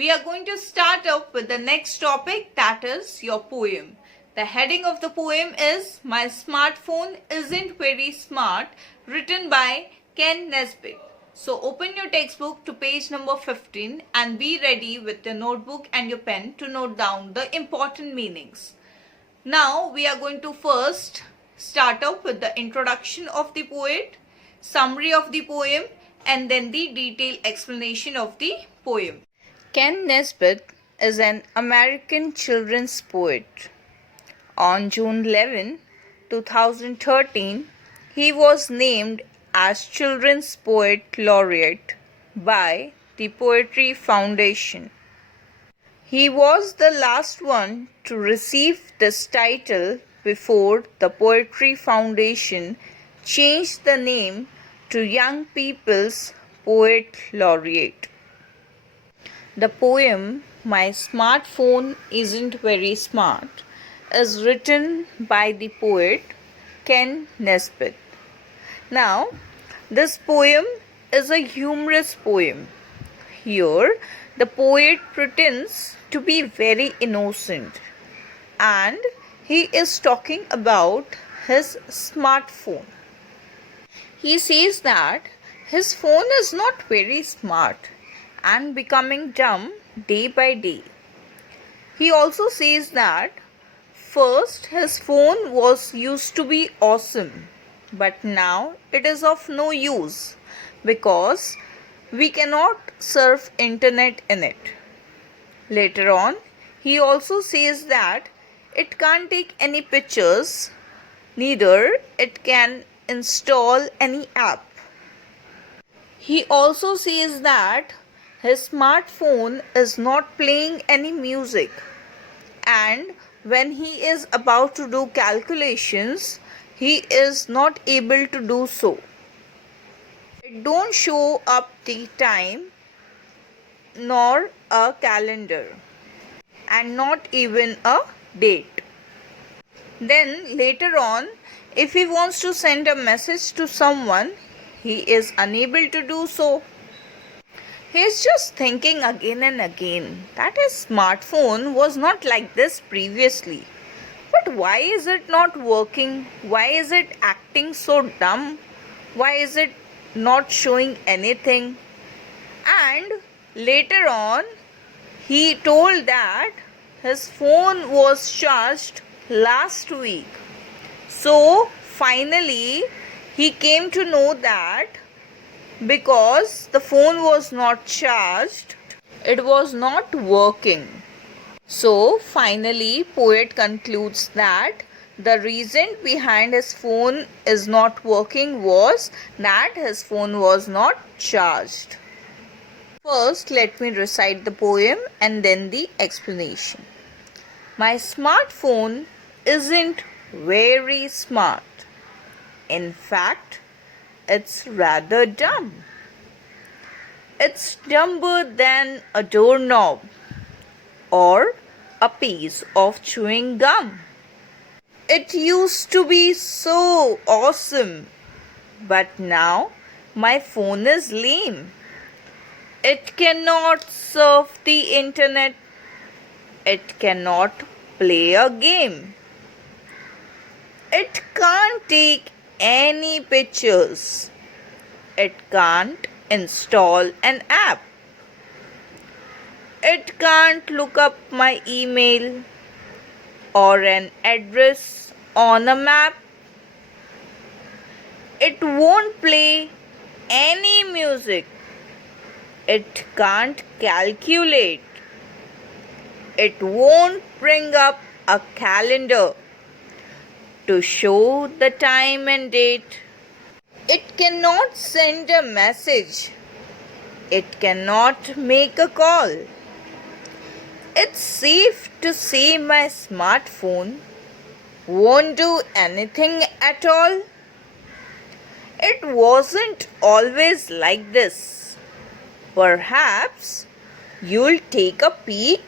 we are going to start up with the next topic, that is your poem. The heading of the poem is My Smartphone Isn't Very Smart, written by Kenn Nesbitt. So open your textbook to page number 15 and be ready with your notebook and your pen to note down the important meanings. Now we are going to first start up with the introduction of the poet, summary of the poem, and then the detailed explanation of the poem. Kenn Nesbitt is an American children's poet. On June 11, 2013, he was named as Children's Poet Laureate by the Poetry Foundation. He was the last one to receive this title before the Poetry Foundation changed the name to Young People's Poet Laureate. The poem My Smartphone Isn't Very Smart is written by the poet Kenn Nesbitt. Now, this poem is a humorous poem. Here, the poet pretends to be very innocent and he is talking about his smartphone. He says that his phone is not very smart and becoming dumb day by day. He also says that first his phone was used to be awesome, but now it is of no use because we cannot surf internet in it. Later on, he also says that it can't take any pictures, neither it can install any app. He also says that his smartphone is not playing any music, and when he is about to do calculations, he is not able to do so. It don't show up the time nor a calendar and not even a date. Then later on, if he wants to send a message to someone, he is unable to do so. He is just thinking again and again that his smartphone was not like this previously. But why is it not working? Why is it acting so dumb? Why is it not showing anything? And later on, he told that his phone was charged last week. So finally, he came to know that because the phone was not charged, it was not working. So finally, poet concludes that the reason behind his phone is not working was that his phone was not charged. First, let me recite the poem and then the explanation. My smartphone isn't very smart. In fact, it's rather dumb. It's dumber than a doorknob or a piece of chewing gum. It used to be so awesome, but now my phone is lame. It cannot surf the internet. It cannot play a game. It can't take any pictures. It can't install an app. It can't look up my email or an address on a map. It won't play any music. It can't calculate. It won't bring up a calendar to show the time and date. It cannot send a message. It cannot make a call. It's safe to say my smartphone won't do anything at all. It wasn't always like this. Perhaps you'll take a peek.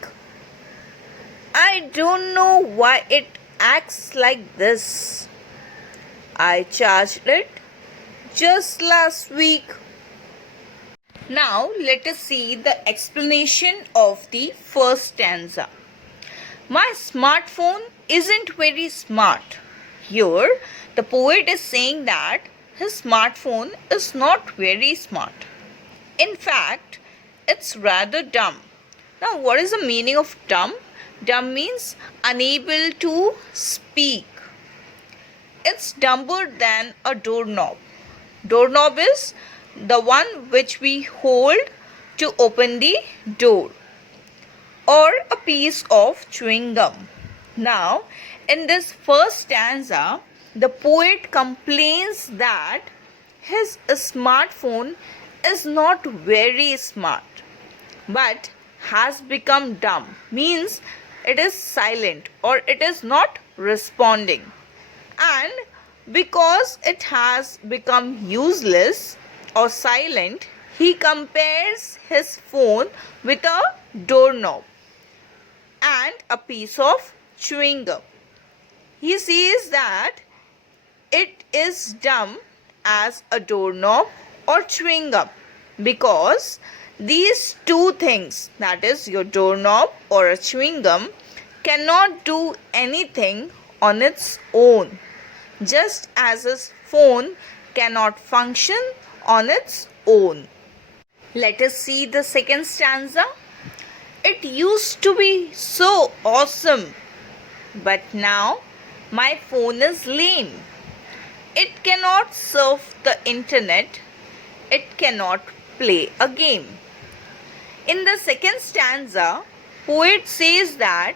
I don't know why it acts like this. I charged it just last week. Now let us see the explanation of the first stanza. My smartphone isn't very smart. Here, the poet is saying that his smartphone is not very smart. In fact, it's rather dumb. Now, what is the meaning of dumb? Dumb means unable to speak. It's dumber than a doorknob. Doorknob is the one which we hold to open the door, or a piece of chewing gum. Now, in this first stanza, the poet complains that his smartphone is not very smart but has become dumb, means it is silent or it is not responding. And because it has become useless or silent, he compares his phone with a doorknob and a piece of chewing gum. He says that it is dumb as a doorknob or chewing gum because these two things, that is your doorknob or a chewing gum, cannot do anything on its own, just as his phone cannot function on its own. Let us see the second stanza. It used to be so awesome, but now my phone is lame. It cannot surf the internet. It cannot play a game. In the second stanza, poet says that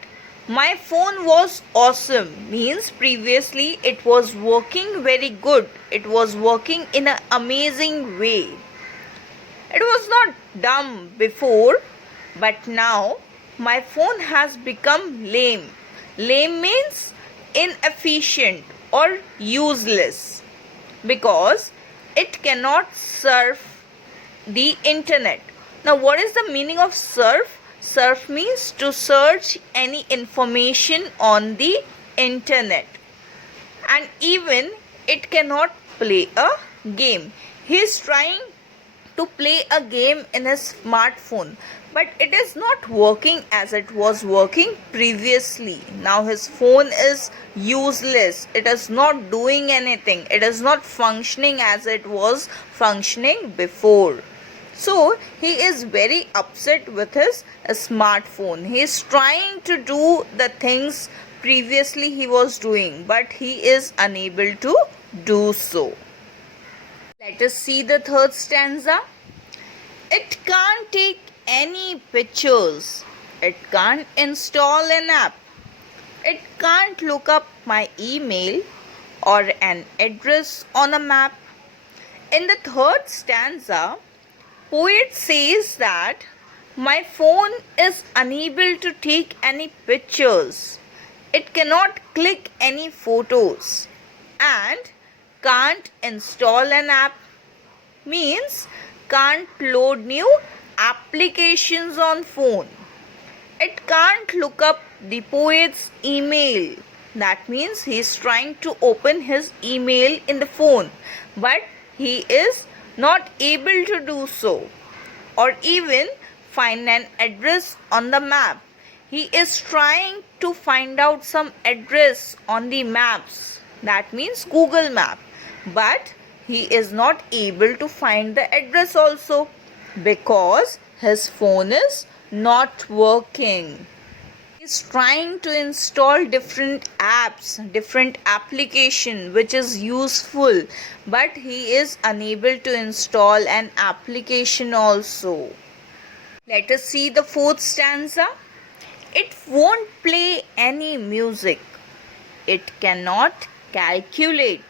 my phone was awesome, means previously it was working very good. It was working in an amazing way. It was not dumb before, but now my phone has become lame. Lame means inefficient or useless because it cannot surf the internet. Now, what is the meaning of surf? Surf means to search any information on the internet. And even it cannot play a game. He is trying to play a game in his smartphone, but it is not working as it was working previously. Now his phone is useless. It is not doing anything. It is not functioning as it was functioning before. So he is very upset with his smartphone. He is trying to do the things previously he was doing, but he is unable to do so. Let us see the third stanza. It can't take any pictures. It can't install an app. It can't look up my email or an address on a map. In the third stanza, poet says that my phone is unable to take any pictures. It cannot click any photos and can't install an app, means can't load new applications on phone. It can't look up the poet's email. That means he is trying to open his email in the phone, but he is not able to do so, or even find an address on the map. He is trying to find out some address on the maps, that means Google Map, but he is not able to find the address also because his phone is not working. He is trying to install different apps, different application which is useful, but he is unable to install an application also. Let us see the fourth stanza. It won't play any music. It cannot calculate.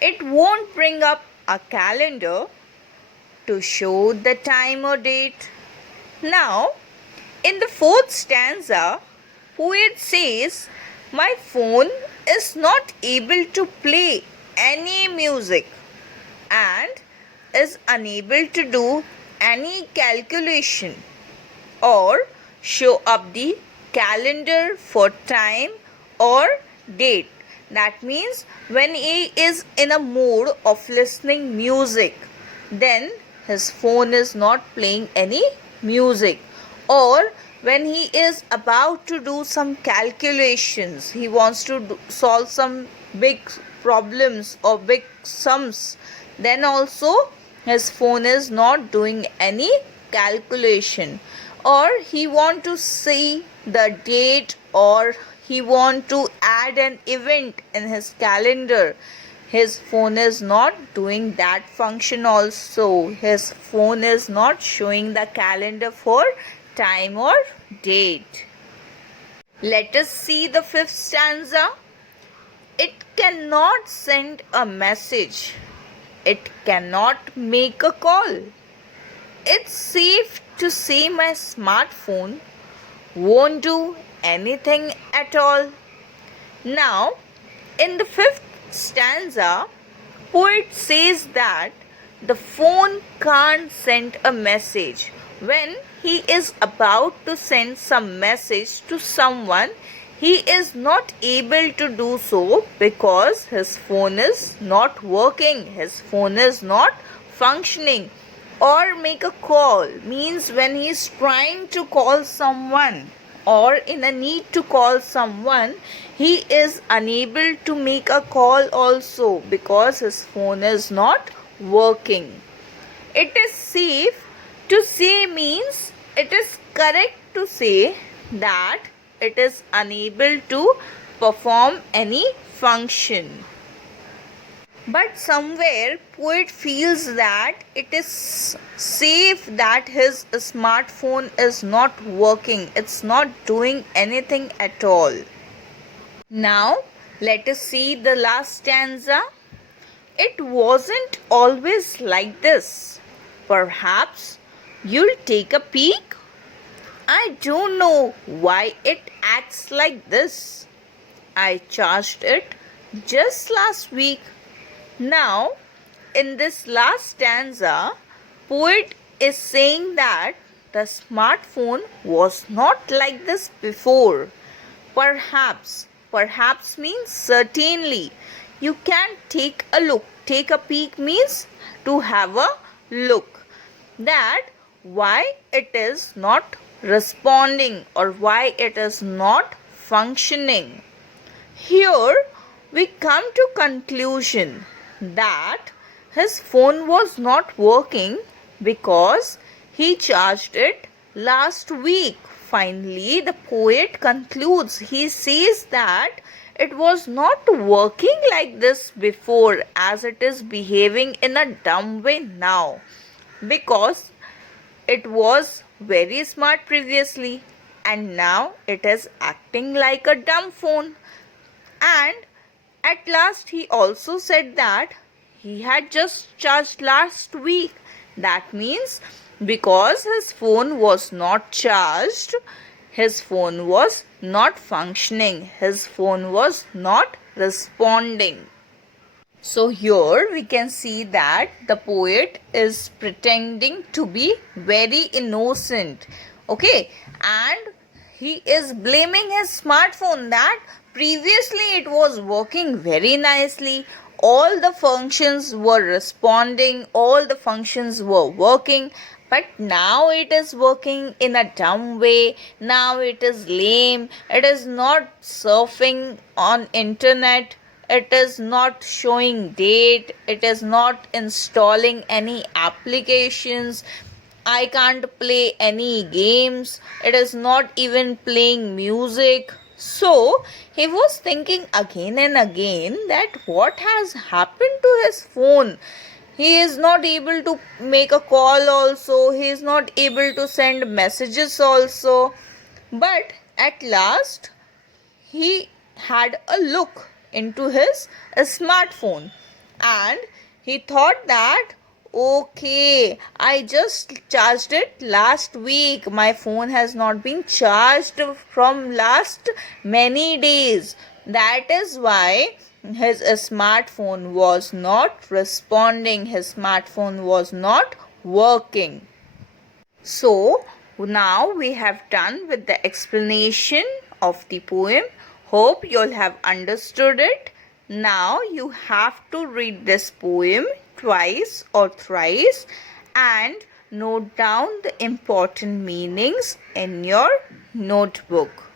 It won't bring up a calendar to show the time or date. Now, in the fourth stanza, poet says, my phone is not able to play any music and is unable to do any calculation or show up the calendar for time or date. That means when he is in a mood of listening music, then his phone is not playing any music. Or when he is about to do some calculations, he wants to solve some big problems or big sums, then also his phone is not doing any calculation. Or he want to see the date, or he want to add an event in his calendar, his phone is not doing that function also. His phone is not showing the calendar for time or date. Let us see the fifth stanza. It cannot send a message. It cannot make a call. It's safe to say my smartphone won't do anything at all. Now, in the fifth stanza, poet says that the phone can't send a message. When he is about to send some message to someone, he is not able to do so because his phone is not working, his phone is not functioning. Or make a call means when he is trying to call someone or in a need to call someone, he is unable to make a call also because his phone is not working. It is safe to say means it is correct to say that it is unable to perform any function. But somewhere poet feels that it is safe that his smartphone is not working. It's not doing anything at all. Now let us see the last stanza. It wasn't always like this. Perhaps you'll take a peek. I don't know why it acts like this. I charged it just last week. Now, in this last stanza, poet is saying that the smartphone was not like this before. Perhaps means certainly. You can take a look. Take a peek means to have a look. That why it is not responding or why it is not functioning. Here we come to conclusion that his phone was not working because he charged it last week. Finally, the poet concludes. He says that it was not working like this before, as it is behaving in a dumb way now, because it was very smart previously and now it is acting like a dumb phone. And at last he also said that he had just charged last week. That means because his phone was not charged, his phone was not functioning, his phone was not responding. So here we can see that the poet is pretending to be very innocent. Okay, and he is blaming his smartphone that previously it was working very nicely. All the functions were responding, all the functions were working, but now it is working in a dumb way. Now it is lame. It is not surfing on internet. It is not showing date. It is not installing any applications. I can't play any games. It is not even playing music. So he was thinking again and again that what has happened to his phone. He is not able to make a call also. He is not able to send messages also. But at last he had a look into his smartphone and he thought that okay, I just charged it last week. My phone has not been charged from last many days. That is why his smartphone was not responding. His smartphone was not working. So now we have done with the explanation of the poem. Hope you all have understood it. Now you have to read this poem twice or thrice and note down the important meanings in your notebook.